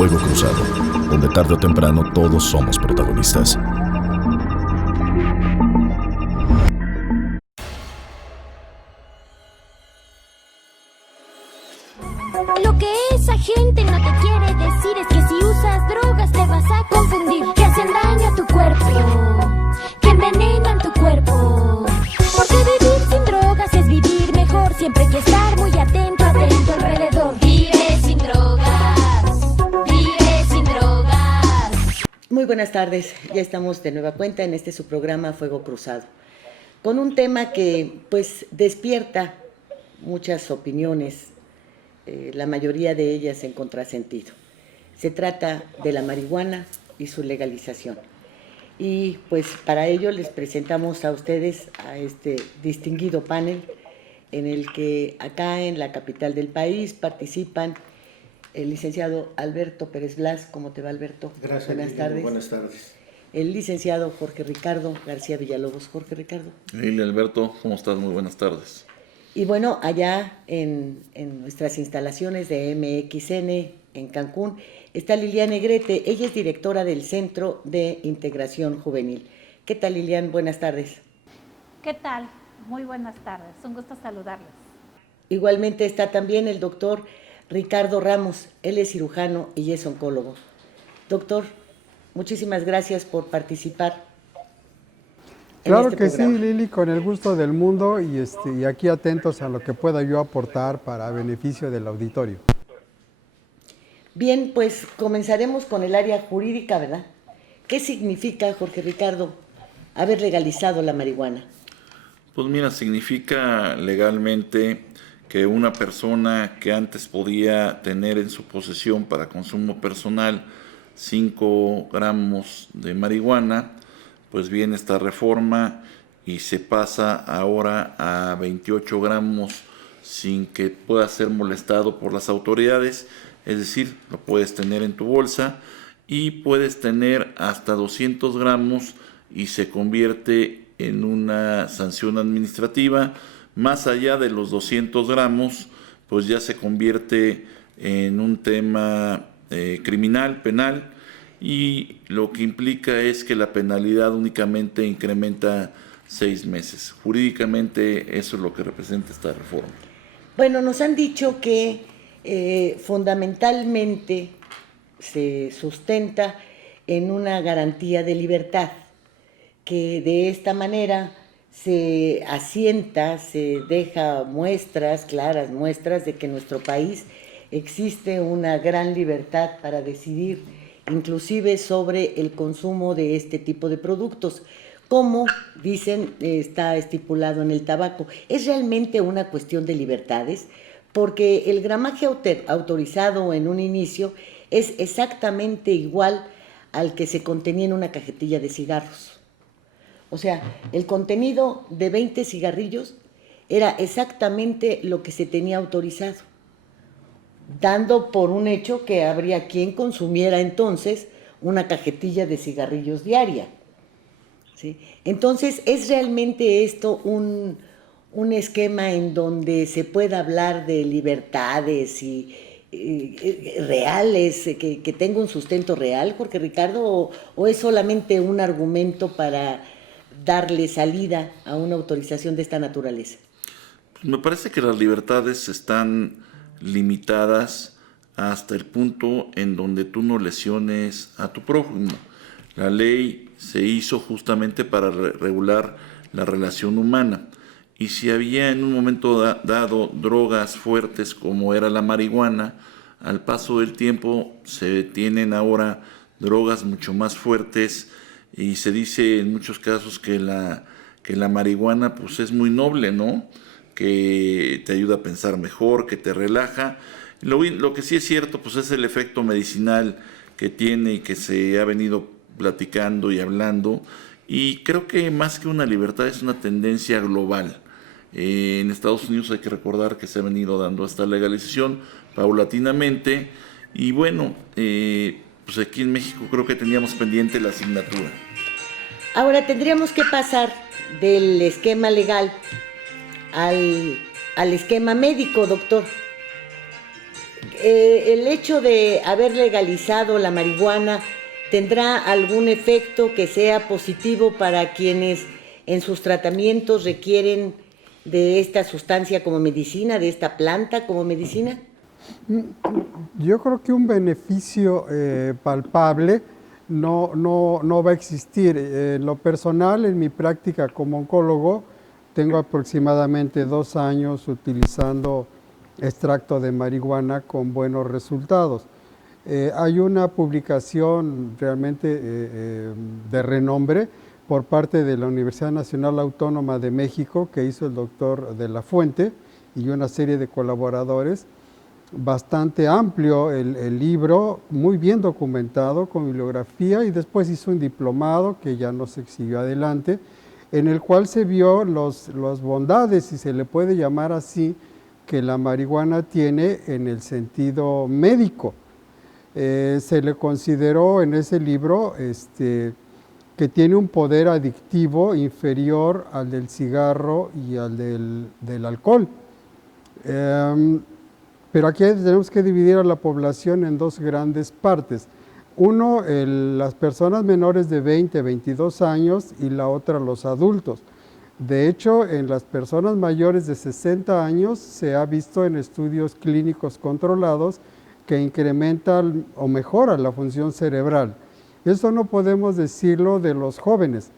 Fuego Cruzado, donde tarde o temprano todos somos protagonistas. Lo que esa gente no te quiere decir es que si usas drogas te vas a confundir, que hacen daño a tu cuerpo, que envenenan tu cuerpo. Porque vivir sin drogas es vivir mejor, siempre hay que estar muy atento, atento alrededor. Vive sin drogas, vive sin drogas. Muy buenas tardes, ya estamos de nueva cuenta en su programa Fuego Cruzado, con un tema que pues despierta muchas opiniones, la mayoría de ellas en contrasentido. Se trata de la marihuana y su legalización. Y pues para ello les presentamos a ustedes a este distinguido panel en el que acá en la capital del país participan el licenciado Alberto Pérez Blas. ¿Cómo te va, Alberto? Gracias. Buenas tardes. Buenas tardes. El licenciado Jorge Ricardo García Villalobos. Jorge Ricardo. Hey, Alberto, ¿cómo estás? Muy buenas tardes. Y bueno, allá en nuestras instalaciones de MXN en Cancún está Lilian Negrete. Ella es directora del Centro de Integración Juvenil. ¿Qué tal, Lilian? Buenas tardes. ¿Qué tal? Muy buenas tardes. Un gusto saludarles. Igualmente está también el doctor Ricardo Ramos. Él es cirujano y es oncólogo. Doctor, muchísimas gracias por participar. Claro que sí, Lili, con el gusto del mundo y aquí atentos a lo que pueda yo aportar para beneficio del auditorio. Bien, pues comenzaremos con el área jurídica, ¿verdad? ¿Qué significa, Jorge Ricardo, haber legalizado la marihuana? Pues mira, significa legalmente que una persona que antes podía tener en su posesión para consumo personal 5 gramos de marihuana, pues viene esta reforma y se pasa ahora a 28 gramos sin que pueda ser molestado por las autoridades, es decir, lo puedes tener en tu bolsa y puedes tener hasta 200 gramos y se convierte en una sanción administrativa. Más allá de los 200 gramos, pues ya se convierte en un tema criminal, penal, y lo que implica es que la penalidad únicamente incrementa 6 meses. Jurídicamente eso es lo que representa esta reforma. Bueno, nos han dicho que fundamentalmente se sustenta en una garantía de libertad, que de esta manera se asienta, se deja muestras, claras muestras de que en nuestro país existe una gran libertad para decidir inclusive sobre el consumo de este tipo de productos, como dicen está estipulado en el tabaco. Es realmente una cuestión de libertades, porque el gramaje autorizado en un inicio es exactamente igual al que se contenía en una cajetilla de cigarros. O sea, el contenido de 20 cigarrillos era exactamente lo que se tenía autorizado, dando por un hecho que habría quien consumiera entonces una cajetilla de cigarrillos diaria, ¿sí? Entonces, ¿es realmente esto un esquema en donde se pueda hablar de libertades y reales, que tenga un sustento real, Jorge Ricardo, o es solamente un argumento para darle salida a una autorización de esta naturaleza? Me parece que las libertades están limitadas hasta el punto en donde tú no lesiones a tu prójimo. La ley se hizo justamente para regular la relación humana, y si había en un momento dado drogas fuertes como era la marihuana, al paso del tiempo se tienen ahora drogas mucho más fuertes, y se dice en muchos casos que la marihuana pues es muy noble, ¿no? Que te ayuda a pensar mejor, que te relaja. Lo que sí es cierto pues es el efecto medicinal que tiene y que se ha venido platicando y hablando, y creo que más que una libertad es una tendencia global. En Estados Unidos hay que recordar que se ha venido dando esta legalización paulatinamente, y bueno, pues aquí en México creo que teníamos pendiente la asignatura. Ahora tendríamos que pasar del esquema legal al esquema médico, doctor. el hecho de haber legalizado la marihuana tendrá algún efecto que sea positivo para quienes en sus tratamientos requieren de esta sustancia como medicina, de esta planta como medicina? Yo creo que un beneficio palpable no va a existir. En lo personal, en mi práctica como oncólogo, tengo aproximadamente 2 años utilizando extracto de marihuana con buenos resultados. Hay una publicación realmente de renombre por parte de la Universidad Nacional Autónoma de México que hizo el doctor de la Fuente y una serie de colaboradores. Bastante amplio el libro, muy bien documentado con bibliografía, y después hizo un diplomado que ya no se siguió adelante, en el cual se vio las bondades, si se le puede llamar así, que la marihuana tiene en el sentido médico. Se le consideró en ese libro que tiene un poder adictivo inferior al del cigarro y al del alcohol. Pero aquí tenemos que dividir a la población en 2 grandes partes. Uno, las personas menores de 20, 22 años, y la otra, los adultos. De hecho, en las personas mayores de 60 años se ha visto en estudios clínicos controlados que incrementan o mejoran la función cerebral. Esto no podemos decirlo de los jóvenes,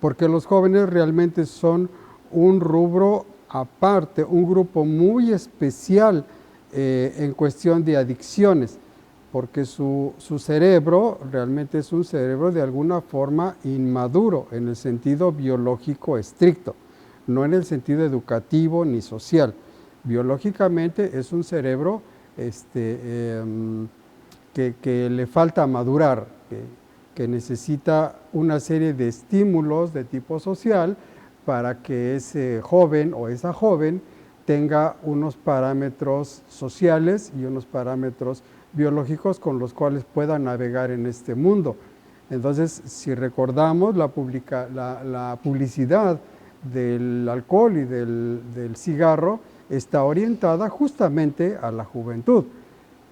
porque los jóvenes realmente son un rubro aparte, un grupo muy especial en cuestión de adicciones, porque su cerebro realmente es un cerebro de alguna forma inmaduro en el sentido biológico estricto, no en el sentido educativo ni social. Biológicamente es un cerebro que le falta madurar, que necesita una serie de estímulos de tipo social para que ese joven o esa joven tenga unos parámetros sociales y unos parámetros biológicos con los cuales pueda navegar en este mundo. Entonces, si recordamos, la publicidad del alcohol y del cigarro está orientada justamente a la juventud.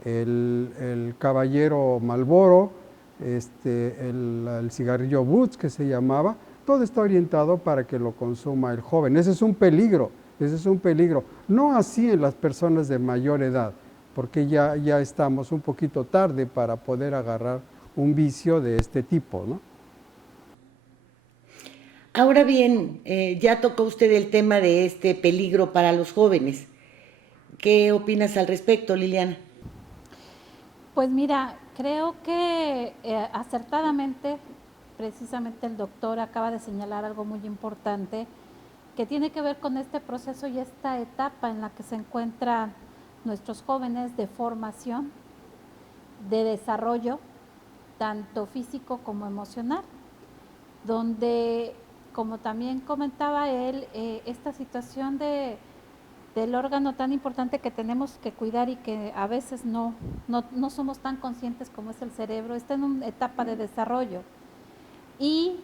El caballero Marlboro, el cigarrillo Boots que se llamaba, todo está orientado para que lo consuma el joven. Ese es un peligro, No así en las personas de mayor edad, porque ya estamos un poquito tarde para poder agarrar un vicio de este tipo, ¿no? Ahora bien, ya tocó usted el tema de este peligro para los jóvenes. ¿Qué opinas al respecto, Liliana? Pues mira, creo que acertadamente, precisamente el doctor acaba de señalar algo muy importante que tiene que ver con este proceso y esta etapa en la que se encuentran nuestros jóvenes de formación, de desarrollo, tanto físico como emocional, donde, como también comentaba él, esta situación del órgano tan importante que tenemos que cuidar y que a veces no somos tan conscientes como es el cerebro, está en una etapa de desarrollo. Y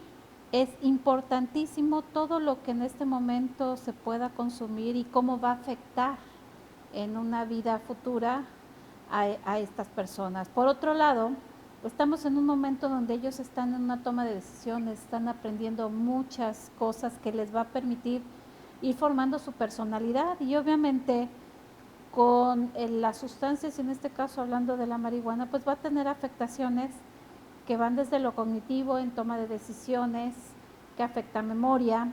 es importantísimo todo lo que en este momento se pueda consumir y cómo va a afectar en una vida futura a estas personas. Por otro lado, estamos en un momento donde ellos están en una toma de decisiones, están aprendiendo muchas cosas que les va a permitir ir formando su personalidad, y obviamente con las sustancias, en este caso hablando de la marihuana, pues va a tener afectaciones que van desde lo cognitivo en toma de decisiones, que afecta memoria,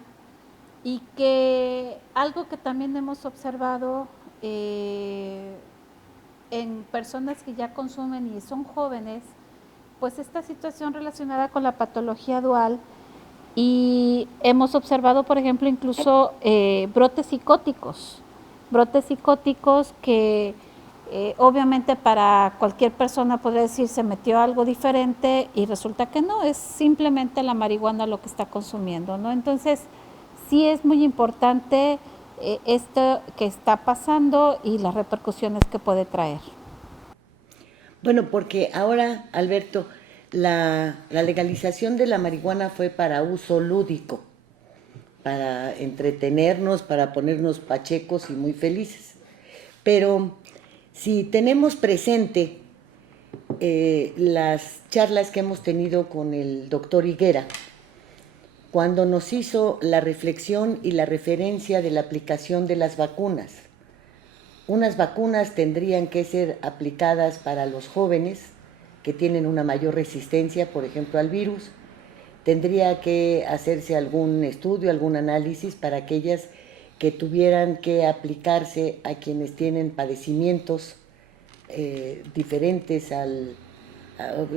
y que algo que también hemos observado en personas que ya consumen y son jóvenes, pues esta situación relacionada con la patología dual, y hemos observado, por ejemplo, incluso brotes psicóticos que obviamente para cualquier persona podría decir se metió algo diferente y resulta que no, es simplemente la marihuana lo que está consumiendo, ¿no? Entonces, sí es muy importante esto que está pasando y las repercusiones que puede traer. Bueno, porque ahora, Alberto, la legalización de la marihuana fue para uso lúdico, para entretenernos, para ponernos pachecos y muy felices. Pero Si tenemos presente las charlas que hemos tenido con el doctor Higuera, cuando nos hizo la reflexión y la referencia de la aplicación de las vacunas. Unas vacunas tendrían que ser aplicadas para los jóvenes que tienen una mayor resistencia, por ejemplo, al virus. Tendría que hacerse algún estudio, algún análisis para aquellas que tuvieran que aplicarse a quienes tienen padecimientos diferentes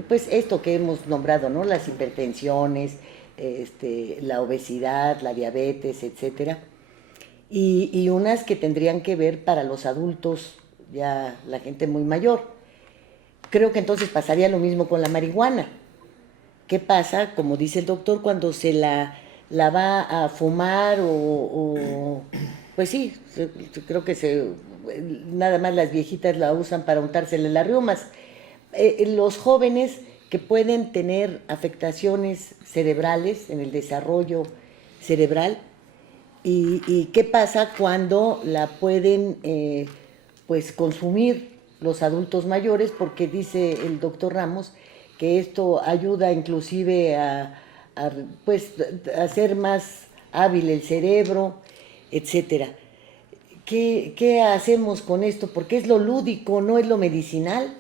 pues esto que hemos nombrado, ¿no? Las hipertensiones, la obesidad, la diabetes, etcétera, y unas que tendrían que ver para los adultos, ya la gente muy mayor. Creo que entonces pasaría lo mismo con la marihuana. ¿Qué pasa, como dice el doctor, cuando se la va a fumar pues sí, creo que nada más las viejitas la usan para untársele las reumas. Los jóvenes que pueden tener afectaciones cerebrales en el desarrollo cerebral, y qué pasa cuando la pueden pues consumir los adultos mayores, porque dice el doctor Ramos que esto ayuda inclusive a hacer más hábil el cerebro, etcétera. ¿Qué hacemos con esto? Porque es lo lúdico, no es lo medicinal.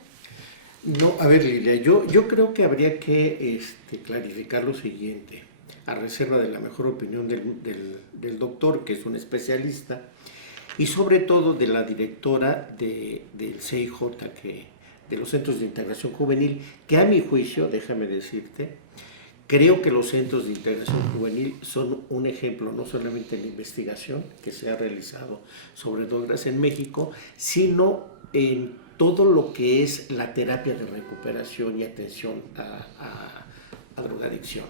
No, a ver, Lilia, yo creo que habría que clarificar lo siguiente, a reserva de la mejor opinión del doctor, que es un especialista, y sobre todo de la directora del CIJ, de los Centros de Integración Juvenil, que a mi juicio, déjame decirte, creo que los Centros de Integración Juvenil son un ejemplo, no solamente en la investigación que se ha realizado sobre drogas en México, sino en todo lo que es la terapia de recuperación y atención a drogadicción.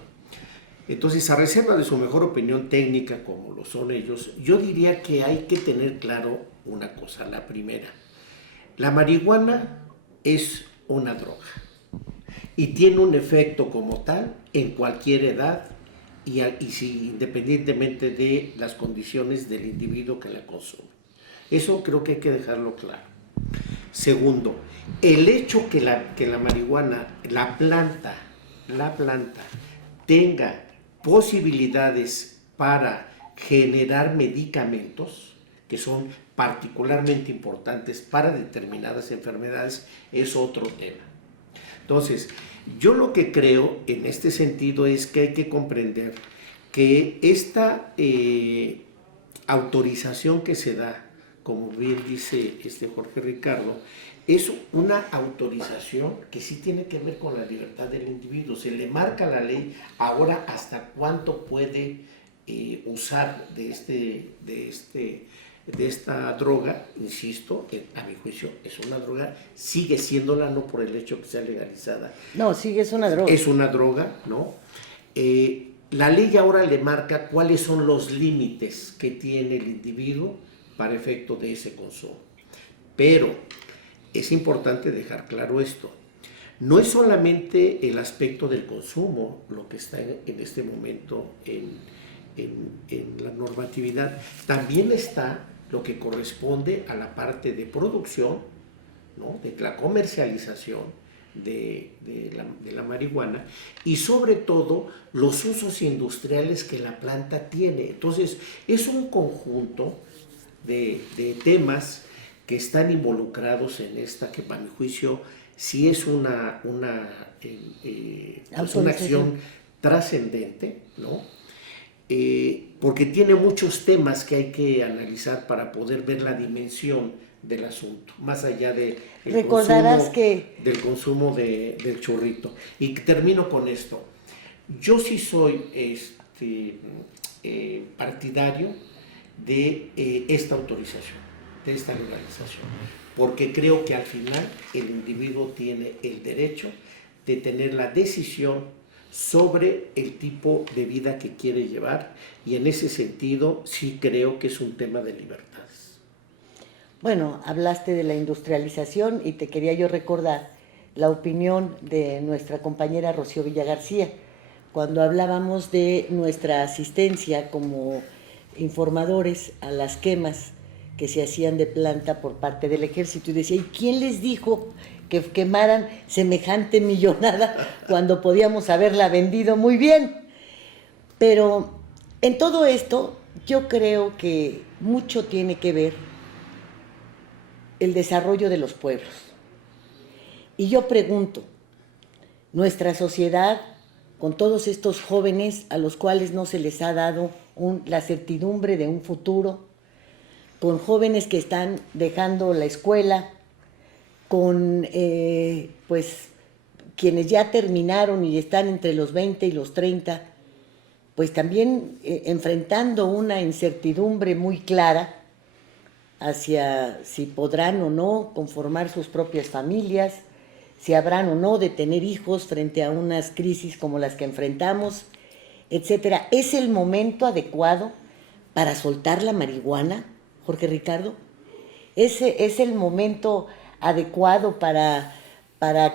Entonces, a reserva de su mejor opinión técnica, como lo son ellos, yo diría que hay que tener claro una cosa. La primera, la marihuana es una droga y tiene un efecto como tal en cualquier edad y independientemente de las condiciones del individuo que la consume. Eso creo que hay que dejarlo claro. Segundo, el hecho que la marihuana, la planta, tenga posibilidades para generar medicamentos que son particularmente importantes para determinadas enfermedades es otro tema. Entonces, yo lo que creo en este sentido es que hay que comprender que esta autorización que se da, como bien dice Jorge Ricardo, es una autorización que sí tiene que ver con la libertad del individuo. Se le marca la ley ahora hasta cuánto puede usar de esta droga. Insisto, a mi juicio es una droga, sigue siéndola, no por el hecho que sea legalizada. No, sigue, es una droga. Es una droga, ¿no? La ley ahora le marca cuáles son los límites que tiene el individuo para efecto de ese consumo. Pero es importante dejar claro esto. No es solamente el aspecto del consumo lo que está en este momento en la normatividad. También está lo que corresponde a la parte de producción, ¿no? De la comercialización de la marihuana y sobre todo los usos industriales que la planta tiene. Entonces es un conjunto de temas que están involucrados en esta, que para mi juicio sí es una acción trascendente, ¿no? Porque tiene muchos temas que hay que analizar para poder ver la dimensión del asunto, más allá del consumo del churrito. Y termino con esto. Yo sí soy partidario de esta autorización, de esta legalización, porque creo que al final el individuo tiene el derecho de tener la decisión sobre el tipo de vida que quiere llevar, y en ese sentido sí creo que es un tema de libertades. Bueno, hablaste de la industrialización y te quería yo recordar la opinión de nuestra compañera Rocío Villagarcía, cuando hablábamos de nuestra asistencia como informadores a las quemas que se hacían de planta por parte del ejército. Y decía, ¿y quién les dijo que quemaran semejante millonada cuando podíamos haberla vendido muy bien? Pero en todo esto yo creo que mucho tiene que ver el desarrollo de los pueblos. Y yo pregunto, nuestra sociedad, con todos estos jóvenes a los cuales no se les ha dado la certidumbre de un futuro, con jóvenes que están dejando la escuela, con pues quienes ya terminaron y están entre los 20 y los 30, pues también enfrentando una incertidumbre muy clara hacia si podrán o no conformar sus propias familias, si habrán o no de tener hijos frente a unas crisis como las que enfrentamos, etcétera. ¿Es el momento adecuado para soltar la marihuana, Jorge Ricardo? ¿Es el momento adecuado para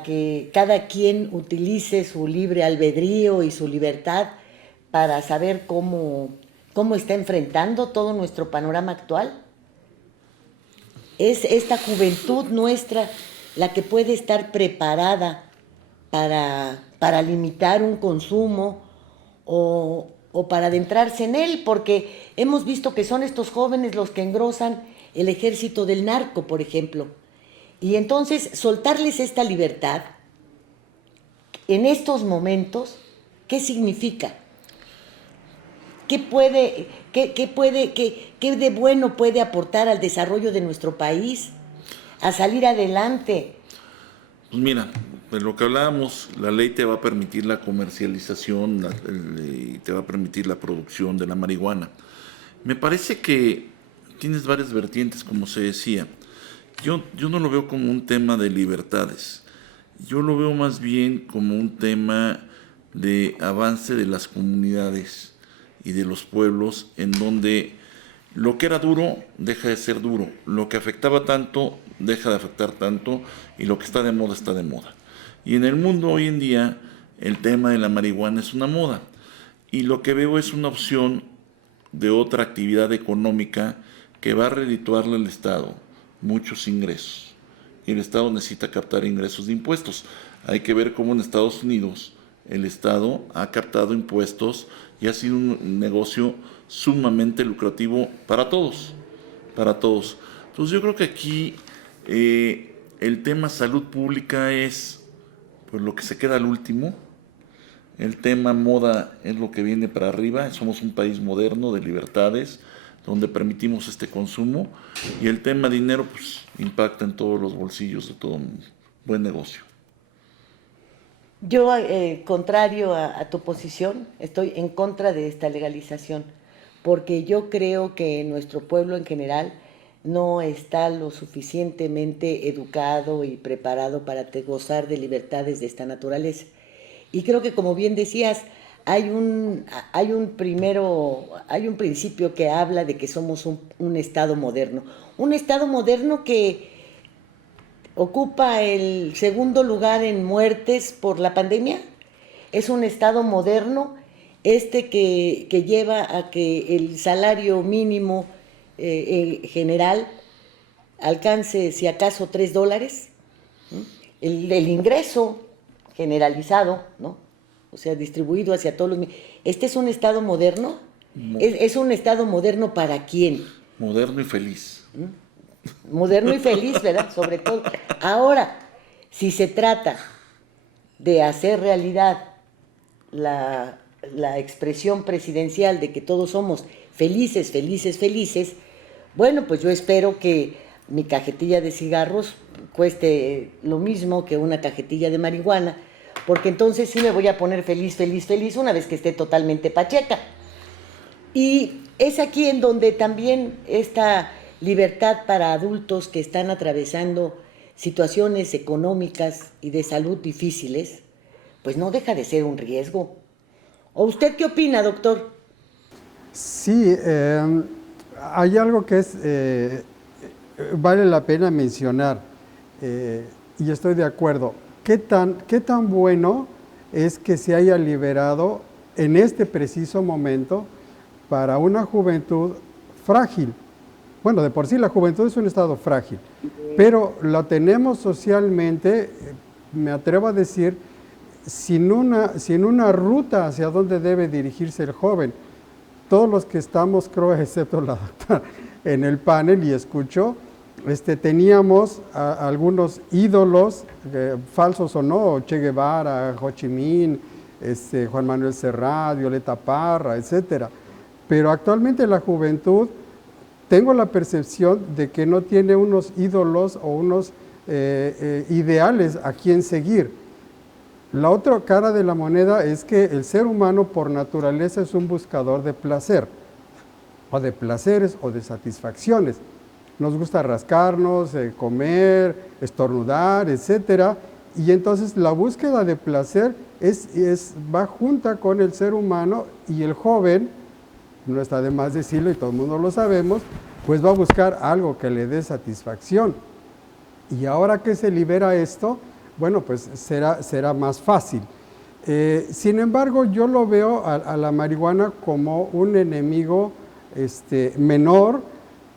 que cada quien utilice su libre albedrío y su libertad para saber cómo está enfrentando todo nuestro panorama actual? ¿Es esta juventud nuestra la que puede estar preparada para limitar un consumo o para adentrarse en él? Porque hemos visto que son estos jóvenes los que engrosan el ejército del narco, por ejemplo. Y entonces, soltarles esta libertad, en estos momentos, ¿qué significa? ¿Qué de bueno puede aportar al desarrollo de nuestro país, a salir adelante? Pues mira, de lo que hablábamos, la ley te va a permitir la comercialización y te va a permitir la producción de la marihuana. Me parece que tienes varias vertientes, como se decía. Yo no lo veo como un tema de libertades. Yo lo veo más bien como un tema de avance de las comunidades y de los pueblos, en donde lo que era duro deja de ser duro, lo que afectaba tanto deja de afectar tanto, y lo que está de moda está de moda. Y en el mundo hoy en día el tema de la marihuana es una moda, y lo que veo es una opción de otra actividad económica que va a redituarle al Estado muchos ingresos, y el Estado necesita captar ingresos de impuestos. Hay que ver cómo en Estados Unidos el Estado ha captado impuestos y ha sido un negocio sumamente lucrativo para todos, Entonces yo creo que aquí el tema salud pública es pues lo que se queda al último. El tema moda es lo que viene para arriba. Somos un país moderno de libertades, donde permitimos este consumo, y el tema dinero pues impacta en todos los bolsillos de todo un buen negocio. Yo, contrario a tu posición, estoy en contra de esta legalización, porque yo creo que nuestro pueblo en general no está lo suficientemente educado y preparado para gozar de libertades de esta naturaleza. Y creo que, como bien decías, hay un principio que habla de que somos un Estado moderno. Un Estado moderno que ocupa el segundo lugar en muertes por la pandemia. Es un Estado moderno que lleva a que el salario mínimo general alcance, si acaso, $3. El ingreso generalizado, ¿no? O sea, distribuido hacia todos los... ¿Este es un Estado moderno? ¿Es un Estado moderno para quién? Moderno y feliz. Moderno y feliz, ¿verdad? Sobre todo. Ahora, si se trata de hacer realidad la expresión presidencial de que todos somos felices, felices, felices, bueno, pues yo espero que mi cajetilla de cigarros cueste lo mismo que una cajetilla de marihuana, porque entonces sí me voy a poner feliz, feliz, feliz una vez que esté totalmente pacheca. Y es aquí en donde también esta libertad para adultos que están atravesando situaciones económicas y de salud difíciles, pues no deja de ser un riesgo. ¿O usted qué opina, doctor? Sí, hay algo que vale la pena mencionar, y estoy de acuerdo. ¿Qué tan bueno es que se haya liberado en este preciso momento para una juventud frágil? bueno, de por sí la juventud es un estado frágil, pero lo tenemos socialmente, me atrevo a decir, sin una ruta hacia dónde debe dirigirse el joven. Todos los que estamos, creo, excepto la doctora, en el panel y escucho, teníamos algunos ídolos, falsos o no, Che Guevara, Ho Chi Minh, Juan Manuel Serrat, Violeta Parra, etcétera. Pero actualmente la juventud, tengo la percepción de que no tiene unos ídolos o unos ideales a quien seguir. La otra cara de la moneda es que el ser humano por naturaleza es un buscador de placer, o de placeres o de satisfacciones. Nos gusta rascarnos, comer, estornudar, etcétera, y entonces la búsqueda de placer va junta con el ser humano, y el joven, no está de más decirlo y todo el mundo lo sabemos, pues va a buscar algo que le dé satisfacción. Y ahora que se libera esto, bueno, pues será más fácil. Sin embargo, yo lo veo a la marihuana como un enemigo menor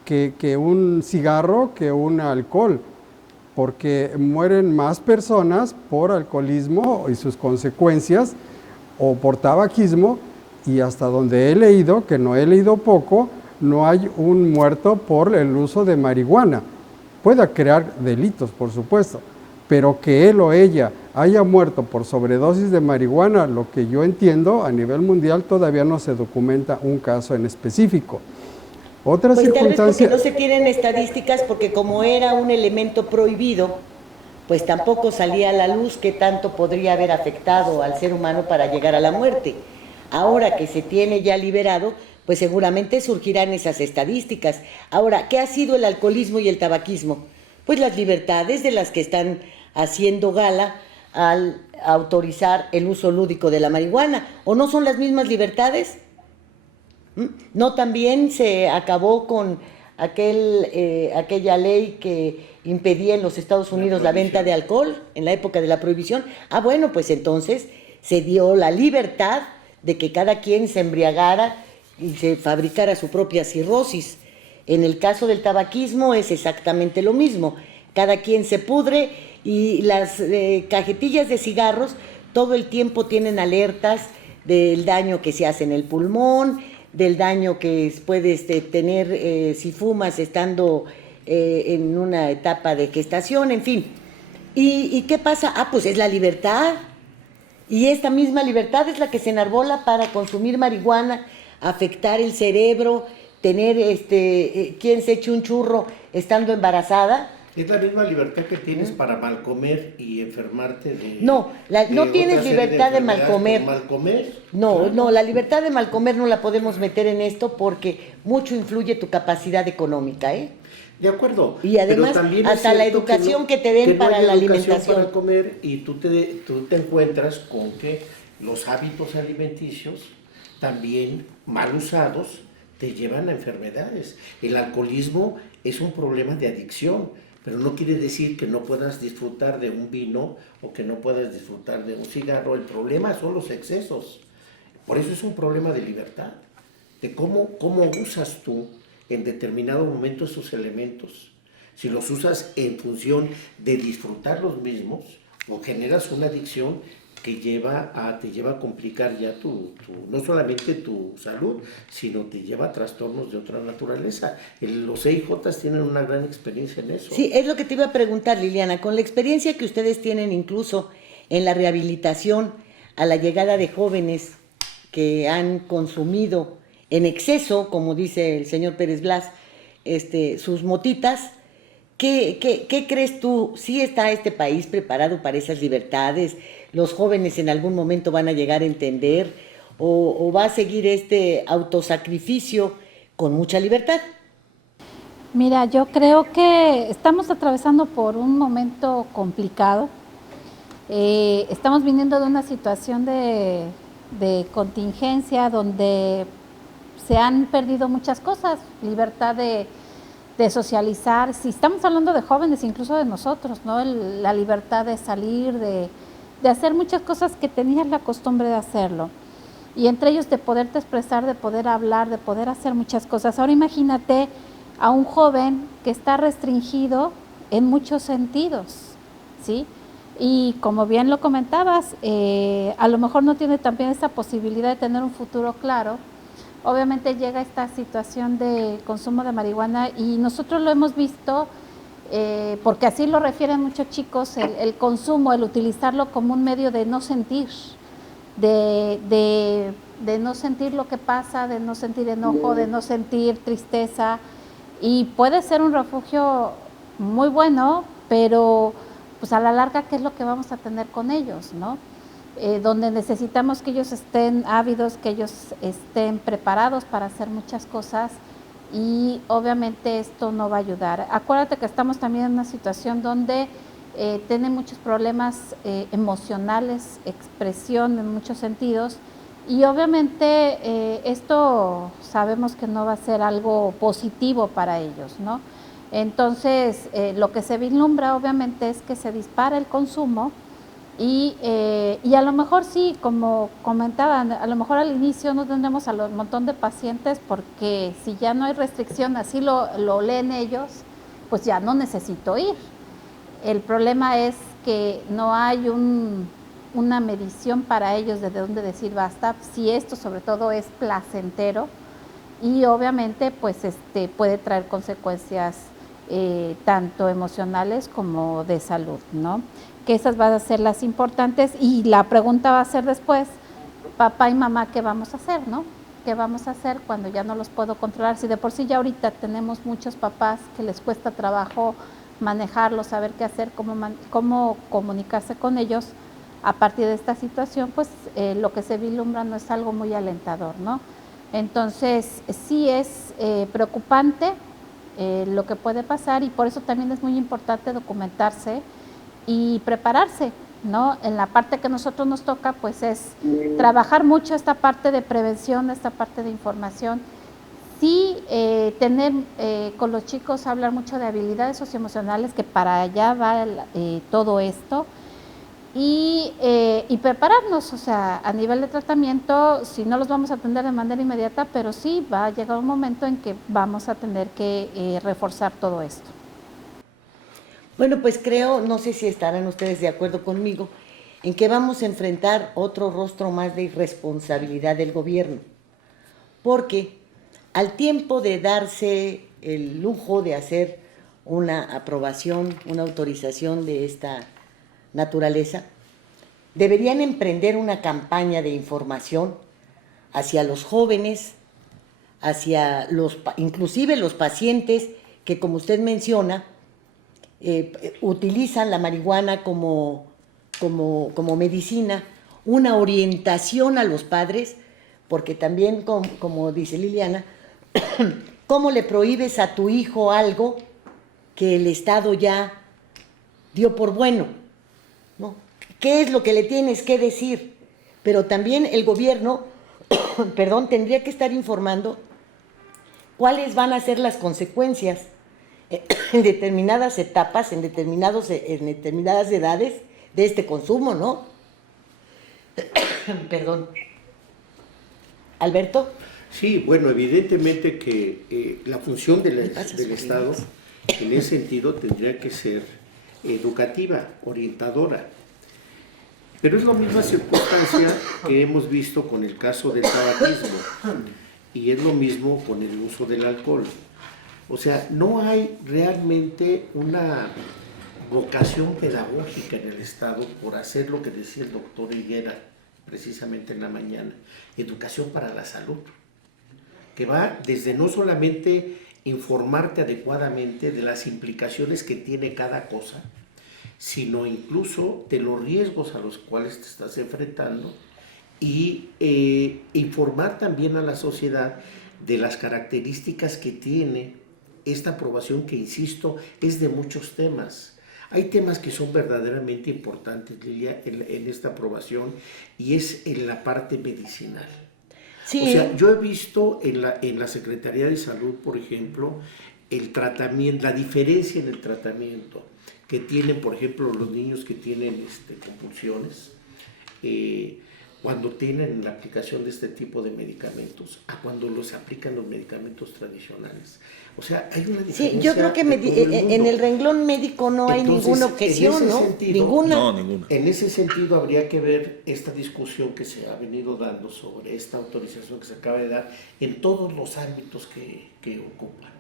que un cigarro, que un alcohol, porque mueren más personas por alcoholismo y sus consecuencias, o por tabaquismo, y hasta donde he leído, que no he leído poco, no hay un muerto por el uso de marihuana. Puede crear delitos, por supuesto, pero que él o ella haya muerto por sobredosis de marihuana, lo que yo entiendo, a nivel mundial todavía no se documenta un caso en específico. Otra pues circunstancia... Tal vez porque no se tienen estadísticas, porque como era un elemento prohibido, pues tampoco salía a la luz qué tanto podría haber afectado al ser humano para llegar a la muerte. Ahora que se tiene ya liberado, pues seguramente surgirán esas estadísticas. Ahora, ¿qué ha sido el alcoholismo y el tabaquismo? Pues las libertades de las que están haciendo gala al autorizar el uso lúdico de la marihuana. ¿O no son las mismas libertades? ¿No también se acabó con aquella ley que impedía en los Estados Unidos la venta de alcohol en la época de la prohibición? Ah, bueno, pues entonces se dio la libertad de que cada quien se embriagara y se fabricara su propia cirrosis. En el caso del tabaquismo es exactamente lo mismo. Cada quien se pudre, y las cajetillas de cigarros todo el tiempo tienen alertas del daño que se hace en el pulmón, del daño que puedes tener si fumas estando en una etapa de gestación, en fin. ¿Y qué pasa? Ah, pues es la libertad. Y esta misma libertad es la que se enarbola para consumir marihuana, afectar el cerebro, tener quien se eche un churro estando embarazada. Es la misma libertad que tienes para mal comer y enfermarte de... No, no tienes libertad de mal comer. No, claro. No, la libertad de mal comer no la podemos meter en esto porque mucho influye tu capacidad económica, ¿eh? De acuerdo. Y además, hasta la educación que te den para la alimentación. Para comer, y tú te encuentras con que los hábitos alimenticios, también mal usados, te llevan a enfermedades. El alcoholismo es un problema de adicción, pero no quiere decir que no puedas disfrutar de un vino o que no puedas disfrutar de un cigarro. El problema son los excesos. Por eso es un problema de libertad, de cómo usas tú en determinado momento esos elementos. Si los usas en función de disfrutar los mismos, o generas una adicción que te lleva a complicar ya no solamente tu salud, sino te lleva a trastornos de otra naturaleza. Los EIJs tienen una gran experiencia en eso. Sí, es lo que te iba a preguntar, Liliana, con la experiencia que ustedes tienen incluso en la rehabilitación a la llegada de jóvenes que han consumido en exceso, como dice el señor Pérez Blas, sus motitas, ¿qué crees tú? ¿Sí está este país preparado para esas libertades? ¿Los jóvenes en algún momento van a llegar a entender? ¿O va a seguir este autosacrificio con mucha libertad? Mira, yo creo que estamos atravesando por un momento complicado. Estamos viniendo de una situación de contingencia donde se han perdido muchas cosas, libertad de socializar. Si estamos hablando de jóvenes, incluso de nosotros, ¿no? La libertad de salir, de hacer muchas cosas que tenías la costumbre de hacerlo. Y entre ellos de poderte expresar, de poder hablar, de poder hacer muchas cosas. Ahora imagínate a un joven que está restringido en muchos sentidos, ¿sí? Y como bien lo comentabas, a lo mejor no tiene también esa posibilidad de tener un futuro claro. Obviamente llega esta situación de consumo de marihuana y nosotros lo hemos visto, porque así lo refieren muchos chicos, el consumo, el utilizarlo como un medio de no sentir, de no sentir lo que pasa, de no sentir enojo, de no sentir tristeza, y puede ser un refugio muy bueno, pero pues a la larga, ¿qué es lo que vamos a tener con ellos, no? Donde necesitamos que ellos estén ávidos, que ellos estén preparados para hacer muchas cosas, y obviamente esto no va a ayudar. Acuérdate que estamos también en una situación donde tienen muchos problemas emocionales, expresión en muchos sentidos, y obviamente esto sabemos que no va a ser algo positivo para ellos, ¿no? Entonces, lo que se vislumbra obviamente es que se dispara el consumo y a lo mejor sí, como comentaban, a lo mejor al inicio no tendremos a un montón de pacientes porque si ya no hay restricción, así lo leen ellos, pues ya no necesito ir. El problema es que no hay una medición para ellos de dónde decir basta, si esto sobre todo es placentero, y obviamente pues puede traer consecuencias tanto emocionales como de salud, ¿no? Que esas van a ser las importantes, y la pregunta va a ser después, papá y mamá, ¿qué vamos a hacer, no? ¿Qué vamos a hacer cuando ya no los puedo controlar? Si de por sí ya ahorita tenemos muchos papás que les cuesta trabajo manejarlos, saber qué hacer, cómo comunicarse con ellos, a partir de esta situación, pues lo que se vislumbra no es algo muy alentador, ¿no? Entonces, sí es preocupante lo que puede pasar, y por eso también es muy importante documentarse y prepararse, ¿no? En la parte que a nosotros nos toca, pues es trabajar mucho esta parte de prevención, esta parte de información, sí tener con los chicos, hablar mucho de habilidades socioemocionales, que para allá va todo esto, y prepararnos, o sea, a nivel de tratamiento, si no los vamos a atender de manera inmediata, pero sí va a llegar un momento en que vamos a tener que reforzar todo esto. Bueno, pues creo, no sé si estarán ustedes de acuerdo conmigo, en que vamos a enfrentar otro rostro más de irresponsabilidad del gobierno, porque al tiempo de darse el lujo de hacer una aprobación, una autorización de esta naturaleza, deberían emprender una campaña de información hacia los jóvenes, hacia inclusive los pacientes que, como usted menciona, utilizan la marihuana como medicina, una orientación a los padres, porque también, como dice Liliana, ¿cómo le prohíbes a tu hijo algo que el Estado ya dio por bueno? ¿No? ¿Qué es lo que le tienes que decir? Pero también el gobierno, tendría que estar informando cuáles van a ser las consecuencias en determinadas etapas, en determinadas edades de este consumo, ¿no? Perdón. ¿Alberto? Sí, bueno, evidentemente que la función del Estado en ese sentido tendría que ser educativa, orientadora. Pero es la misma circunstancia que hemos visto con el caso del tabaquismo, y es lo mismo con el uso del alcohol. O sea, no hay realmente una vocación pedagógica en el Estado por hacer lo que decía el doctor Higuera precisamente en la mañana, educación para la salud, que va desde no solamente informarte adecuadamente de las implicaciones que tiene cada cosa, sino incluso de los riesgos a los cuales te estás enfrentando, y informar también a la sociedad de las características que tiene esta aprobación, que, insisto, es de muchos temas. Hay temas que son verdaderamente importantes, Lilia, en esta aprobación, y es en la parte medicinal. Sí. O sea, yo he visto en la Secretaría de Salud, por ejemplo, el tratamiento, la diferencia en el tratamiento que tienen, por ejemplo, los niños que tienen convulsiones, cuando tienen la aplicación de este tipo de medicamentos a cuando los aplican los medicamentos tradicionales. O sea, hay una diferencia. Sí, yo creo que en el renglón médico no hay ninguna objeción, ¿no? Ninguna. No, ninguna. En ese sentido habría que ver esta discusión que se ha venido dando sobre esta autorización que se acaba de dar en todos los ámbitos que ocupan.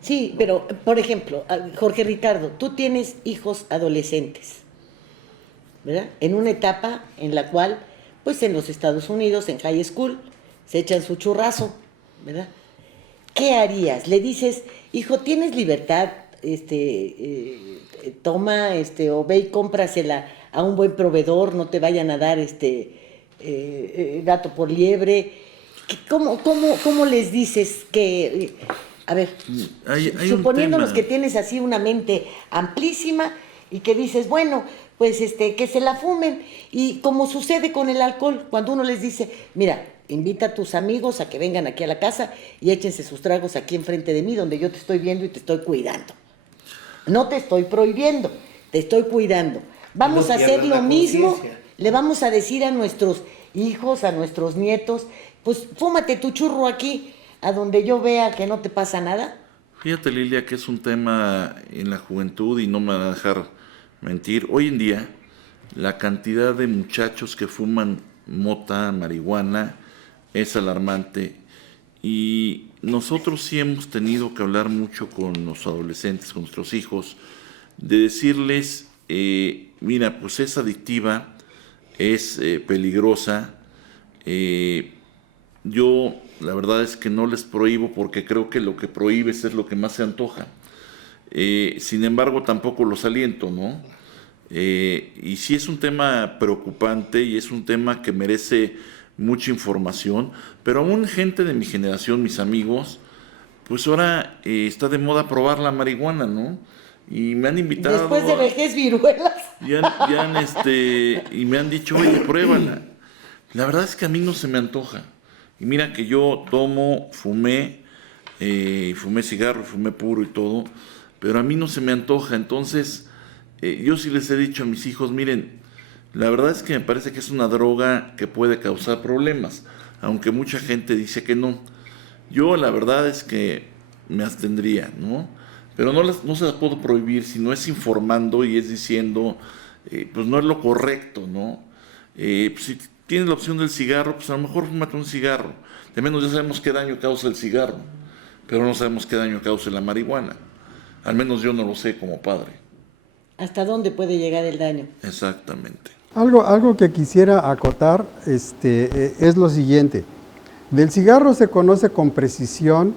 Sí, pero, por ejemplo, Jorge Ricardo, tú tienes hijos adolescentes, ¿verdad? En una etapa en la cual, pues en los Estados Unidos, en high school, se echan su churrazo, ¿verdad? ¿Qué harías? Le dices, hijo, tienes libertad, toma, o ve y cómprasela a un buen proveedor, no te vayan a dar gato por liebre. ¿Cómo les dices que, a ver, hay suponiéndonos un que tema. tienes así una mente amplísima y que dices, bueno, pues que se la fumen, y como sucede con el alcohol, cuando uno les dice, mira, invita a tus amigos a que vengan aquí a la casa y échense sus tragos aquí enfrente de mí, donde yo te estoy viendo y te estoy cuidando. No te estoy prohibiendo, te estoy cuidando. Vamos No a hacer pierdan lo la mismo, conciencia. le vamos a decir a nuestros hijos, a nuestros nietos, pues fúmate tu churro aquí, a donde yo vea que no te pasa nada. Fíjate, Lilia, que es un tema en la juventud y no me van a dejar mentir. Hoy en día, la cantidad de muchachos que fuman mota, marihuana, es alarmante. Y nosotros sí hemos tenido que hablar mucho con los adolescentes, con nuestros hijos, de decirles, mira, pues es adictiva, es peligrosa. Yo la verdad es que no les prohíbo porque creo que lo que prohíbes es lo que más se antoja. Sin embargo, tampoco los aliento, ¿no? Y sí es un tema preocupante y es un tema que merece mucha información, pero aún gente de mi generación, mis amigos, pues ahora está de moda probar la marihuana, ¿no? Y me han invitado. Después de vejez, viruelas. Y me han dicho, oye, pruébala. La verdad es que a mí no se me antoja. Y mira que yo fumé cigarro, fumé puro y todo, pero a mí no se me antoja. Entonces, yo sí les he dicho a mis hijos, miren, la verdad es que me parece que es una droga que puede causar problemas, aunque mucha gente dice que no. Yo la verdad es que me abstendría, ¿no? Pero no se las puedo prohibir si no es informando y es diciendo, pues no es lo correcto, ¿no? Pues si tienes la opción del cigarro, pues a lo mejor fúmate un cigarro. De menos ya sabemos qué daño causa el cigarro, pero no sabemos qué daño causa la marihuana. Al menos yo no lo sé como padre. ¿Hasta dónde puede llegar el daño? Exactamente. Algo que quisiera acotar es lo siguiente. Del cigarro se conoce con precisión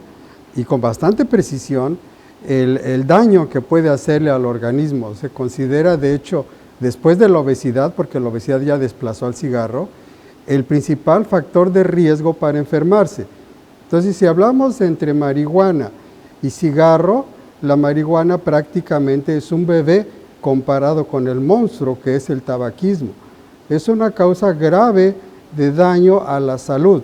y con bastante precisión el daño que puede hacerle al organismo. Se considera, de hecho, después de la obesidad, porque la obesidad ya desplazó al cigarro, el principal factor de riesgo para enfermarse. Entonces, si hablamos entre marihuana y cigarro, la marihuana prácticamente es un bebé comparado con el monstruo que es el tabaquismo. Es una causa grave de daño a la salud.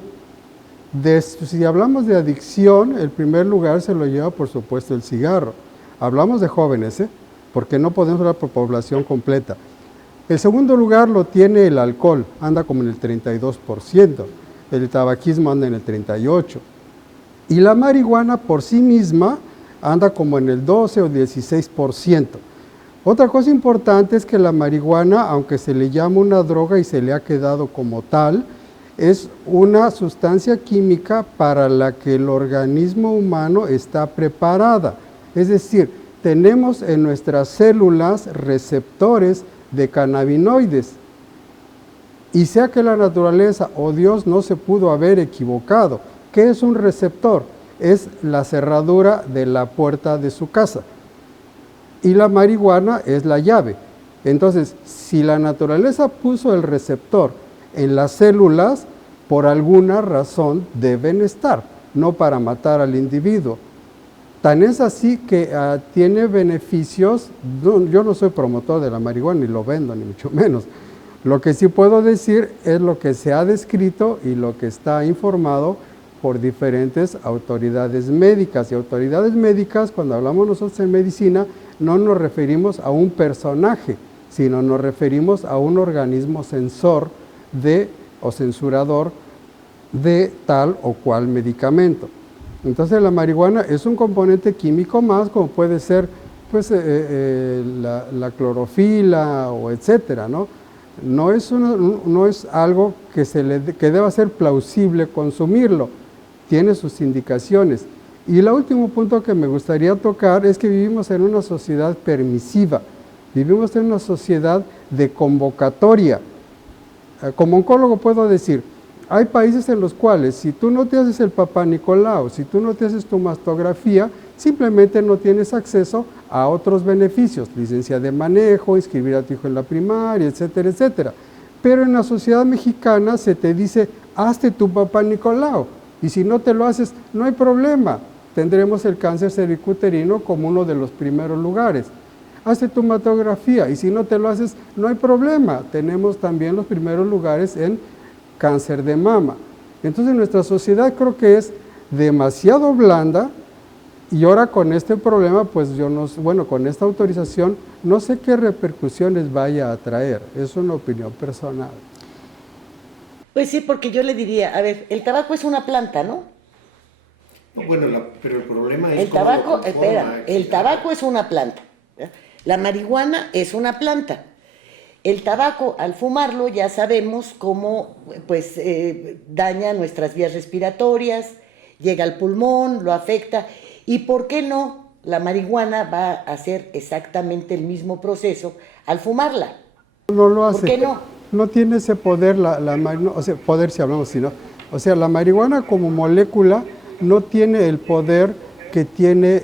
Si hablamos de adicción, el primer lugar se lo lleva, por supuesto, el cigarro. Hablamos de jóvenes, porque no podemos hablar por población completa. El segundo lugar lo tiene el alcohol, anda como en el 32%, el tabaquismo anda en el 38%, y la marihuana por sí misma anda como en el 12 o 16%. Otra cosa importante es que la marihuana, aunque se le llama una droga y se le ha quedado como tal, es una sustancia química para la que el organismo humano está preparada. Es decir, tenemos en nuestras células receptores de cannabinoides. Y sea que la naturaleza o Dios no se pudo haber equivocado. ¿Qué es un receptor? Es la cerradura de la puerta de su casa. Y la marihuana es la llave. Entonces, si la naturaleza puso el receptor en las células, por alguna razón deben estar, no para matar al individuo. Tan es así que tiene beneficios. Yo no soy promotor de la marihuana, ni lo vendo, ni mucho menos. Lo que sí puedo decir es lo que se ha descrito y lo que está informado por diferentes autoridades médicas. Y autoridades médicas, cuando hablamos nosotros en medicina, no nos referimos a un personaje, sino nos referimos a un organismo sensor de o censurador de tal o cual medicamento. Entonces la marihuana es un componente químico más, como puede ser pues, la clorofila o etcétera, ¿no? No es algo que deba ser plausible consumirlo, tiene sus indicaciones. Y el último punto que me gustaría tocar es que vivimos en una sociedad permisiva, vivimos en una sociedad de convocatoria. Como oncólogo puedo decir, hay países en los cuales si tú no te haces el Papá Nicolau, si tú no te haces tu mastografía, simplemente no tienes acceso a otros beneficios, licencia de manejo, inscribir a tu hijo en la primaria, etcétera, etcétera. Pero en la sociedad mexicana se te dice, hazte tu Papá Nicolau, y si no te lo haces, no hay problema, tendremos el cáncer cervicuterino como uno de los primeros lugares. Hazte tu mastografía, y si no te lo haces, no hay problema, tenemos también los primeros lugares en cáncer de mama. Entonces nuestra sociedad creo que es demasiado blanda, y ahora con este problema, pues con esta autorización, no sé qué repercusiones vaya a traer, es una opinión personal. Pues sí, porque yo le diría, a ver, el tabaco es una planta, ¿no? No, bueno, pero el problema es El cómo tabaco, lo conforma, espera, el tabaco es una planta, ¿ya? La marihuana es una planta. El tabaco, al fumarlo, ya sabemos cómo pues, daña nuestras vías respiratorias, llega al pulmón, lo afecta. ¿Y por qué no? La marihuana va a hacer exactamente el mismo proceso al fumarla. No lo hace. ¿Por qué no? No tiene ese poder, o sea, poder si hablamos, sino, o sea, la marihuana como molécula no tiene el poder que tiene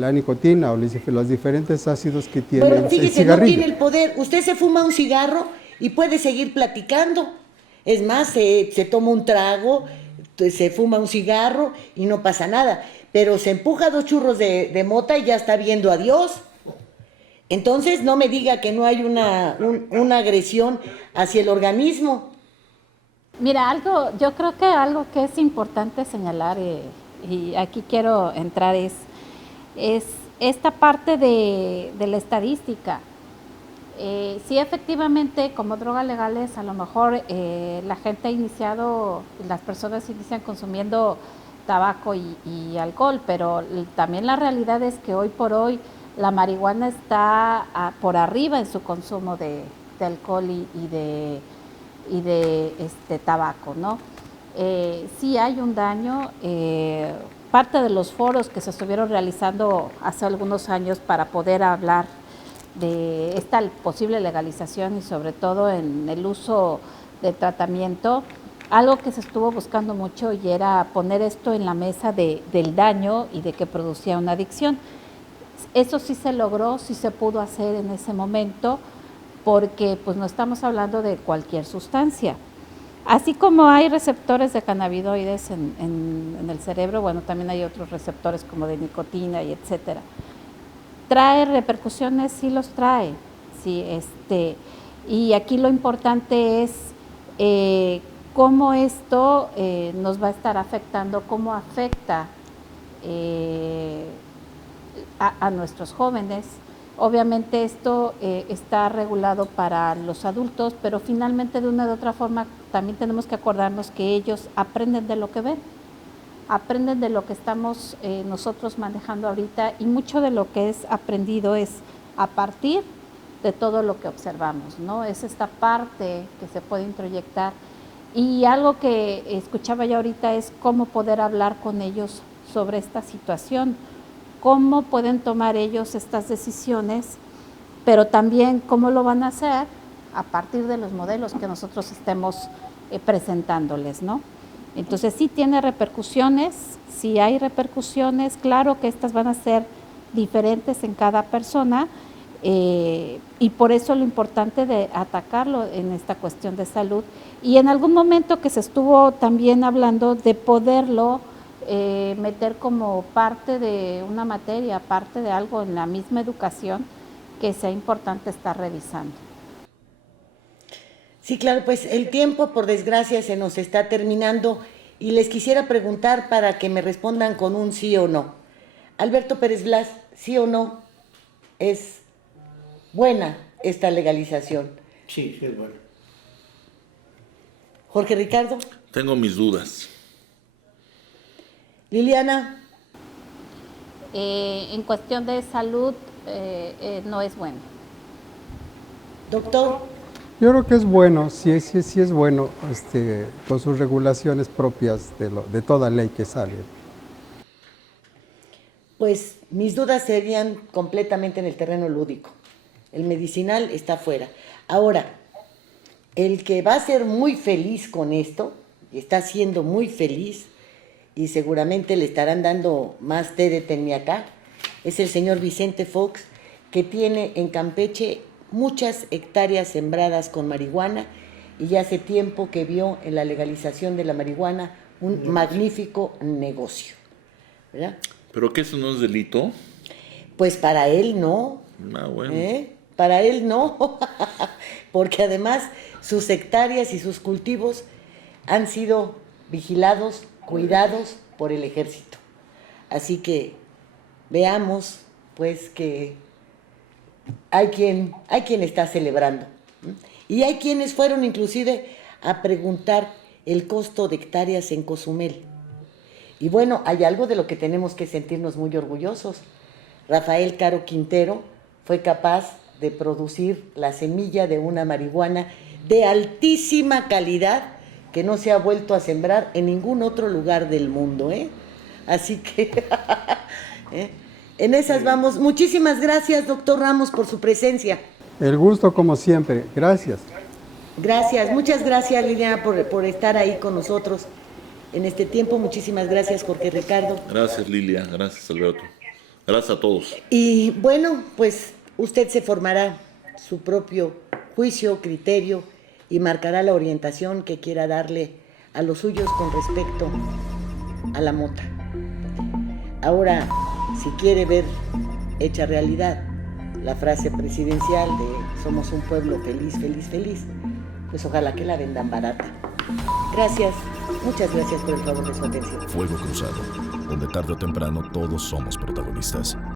la nicotina o los diferentes ácidos que tiene Bueno, el fíjese, cigarrillo. no tiene el poder. Usted se fuma un cigarro y puede seguir platicando. Es más, se toma un trago, se fuma un cigarro y no pasa nada. Pero se empuja 2 churros de mota y ya está viendo a Dios. Entonces no me diga que no hay una agresión hacia el organismo. Mira, yo creo que algo que es importante señalar, y aquí quiero entrar, es esta parte de la estadística. Sí, efectivamente, como drogas legales, a lo mejor la gente ha iniciado, las personas inician consumiendo tabaco y alcohol, pero también la realidad es que hoy por hoy la marihuana está por arriba en su consumo de alcohol y de tabaco, ¿no? Sí hay un daño. Parte de los foros que se estuvieron realizando hace algunos años para poder hablar de esta posible legalización y sobre todo en el uso de tratamiento, algo que se estuvo buscando mucho y era poner esto en la mesa del daño y de que producía una adicción. Eso sí se logró, sí se pudo hacer en ese momento, porque pues no estamos hablando de cualquier sustancia. Así como hay receptores de cannabinoides en el cerebro, bueno, también hay otros receptores como de nicotina y etcétera. ¿Trae repercusiones? Sí los trae, sí, y aquí lo importante es cómo esto nos va a estar afectando, cómo afecta a nuestros jóvenes. Obviamente esto está regulado para los adultos, pero finalmente de una u otra forma también tenemos que acordarnos que ellos aprenden de lo que ven, aprenden de lo que estamos nosotros manejando ahorita, y mucho de lo que es aprendido es a partir de todo lo que observamos, ¿no? Es esta parte que se puede introyectar. Y algo que escuchaba yo ahorita es cómo poder hablar con ellos sobre esta situación, cómo pueden tomar ellos estas decisiones, pero también cómo lo van a hacer a partir de los modelos que nosotros estemos presentándoles, ¿no? Entonces sí tiene repercusiones, sí hay repercusiones, claro que estas van a ser diferentes en cada persona, y por eso lo importante de atacarlo en esta cuestión de salud. Y en algún momento que se estuvo también hablando de poderlo meter como parte de una materia, parte de algo en la misma educación que sea importante estar revisando. Sí, claro, pues el tiempo, por desgracia, se nos está terminando y les quisiera preguntar para que me respondan con un sí o no. Alberto Pérez Blas, ¿sí o no es buena esta legalización? Sí, sí es bueno. Jorge Ricardo. Tengo mis dudas. Liliana. En cuestión de salud, no es bueno. Doctor. Yo creo que es bueno, sí es bueno, con sus regulaciones propias de toda ley que sale. Pues mis dudas serían completamente en el terreno lúdico. El medicinal está fuera. Ahora, el que va a ser muy feliz con esto, y está siendo muy feliz, y seguramente le estarán dando más té de Teniacá, es el señor Vicente Fox, que tiene en Campeche muchas hectáreas sembradas con marihuana, y ya hace tiempo que vio en la legalización de la marihuana un magnífico negocio, ¿verdad? ¿Pero que eso no es delito? Pues para él no. Ah, bueno. Para él no, porque además sus hectáreas y sus cultivos han sido vigilados, cuidados por el ejército. Así que veamos pues que hay quien está celebrando. Y hay quienes fueron inclusive a preguntar el costo de hectáreas en Cozumel. Y bueno, hay algo de lo que tenemos que sentirnos muy orgullosos. Rafael Caro Quintero fue capaz de producir la semilla de una marihuana de altísima calidad que no se ha vuelto a sembrar en ningún otro lugar del mundo, ¿eh? Así que en esas vamos. Muchísimas gracias, doctor Ramos, por su presencia. El gusto como siempre, gracias. Gracias, muchas gracias, Liliana, por estar ahí con nosotros en este tiempo. Muchísimas gracias, Jorge Ricardo. Gracias, Lilia. Gracias, Alberto. Gracias a todos. Y bueno, pues usted se formará su propio juicio, criterio y marcará la orientación que quiera darle a los suyos con respecto a la mota. Ahora, si quiere ver hecha realidad la frase presidencial de somos un pueblo feliz, feliz, feliz, pues ojalá que la vendan barata. Gracias, muchas gracias por el favor de su atención. Fuego Cruzado, donde tarde o temprano todos somos protagonistas.